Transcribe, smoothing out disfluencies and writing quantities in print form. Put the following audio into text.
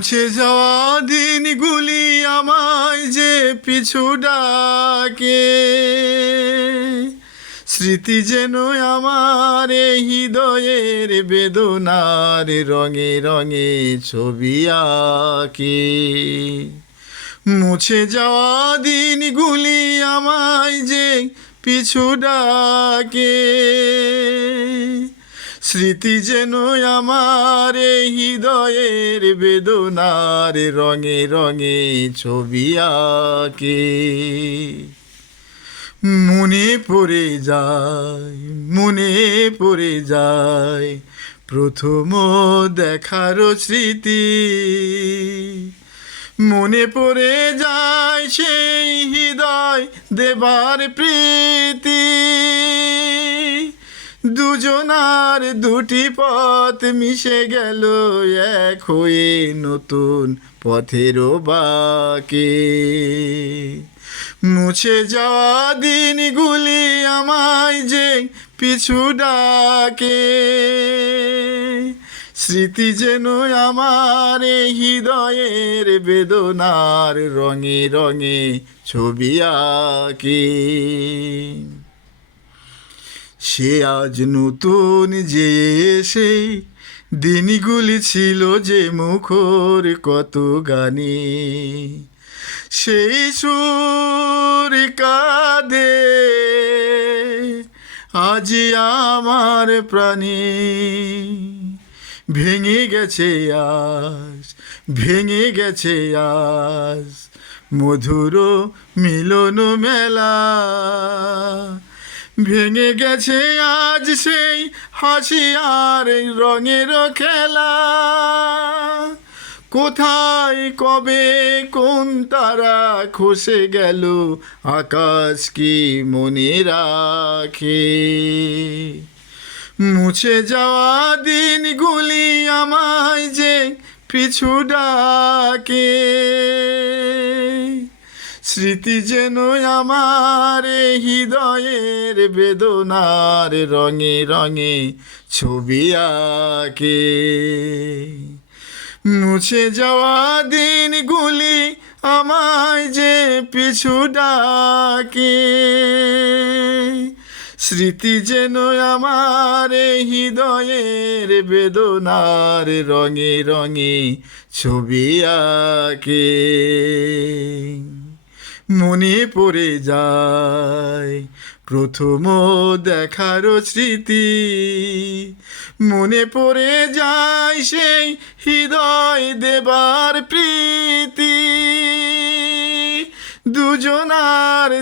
মুছে যাওয়া দিনগুলি আমায় যে পিছু ডাকে, স্মৃতি যেন আমার এই হৃদয়ের বেদনার রঙে রঙে ছবি আঁকে। মুছে যাওয়া দিনগুলি আমায় যে পিছু ডাকে, স্মৃতি যেন আমার এই হৃদয়ের বেদনার রঙে রঙে ছবি আঁকে। মনে পড়ে যায়, মনে পড়ে যায় প্রথম দেখার স্মৃতি। মনে পড়ে যায় সেই হৃদয় দেবার প্রীতি। দুজনার দুটি পথ মিশে গেল এক হয়ে নতুন পথেরও বাঁকে। মুছে যাওয়া দিনগুলি আমায় যে পিছু ডাকে, স্মৃতি যেন আমার এই হৃদয়ের বেদনার রঙে রঙে ছবি আঁকে। সে আজ নতুন যে সেই দিনগুলি ছিল যে মুখর কত গানে, সেই সুর কাঁদে আজি আমার প্রাণে। ভেঙে গেছে আজ, ভেঙে গেছে আজ মধুর মিলন মেলা। ভেঙে গেছে আজ সেই হাসি আর রঙের খেলা। কোথায় কবে কোন তারা খসে গেল আকাশ কি মনে রাখে। মুছে যাওয়া দিনগুলি আমায় যে পিছু ডাকে, স্মৃতি যেন আমার হৃদয়ের বেদনার রঙে রঙে ছবি আঁকে। মুছে যাওয়া দিনগুলি আমায় যে পিছু ডাকে, স্মৃতি যেন আমার হৃদয়ের বেদনার রঙে রঙে ছবি আঁকে। মনে পড়ে যায় প্রথম দেখার স্মৃতি। মনে পড়ে যায় সেই হৃদয় দেবার প্রীতি। দুজনার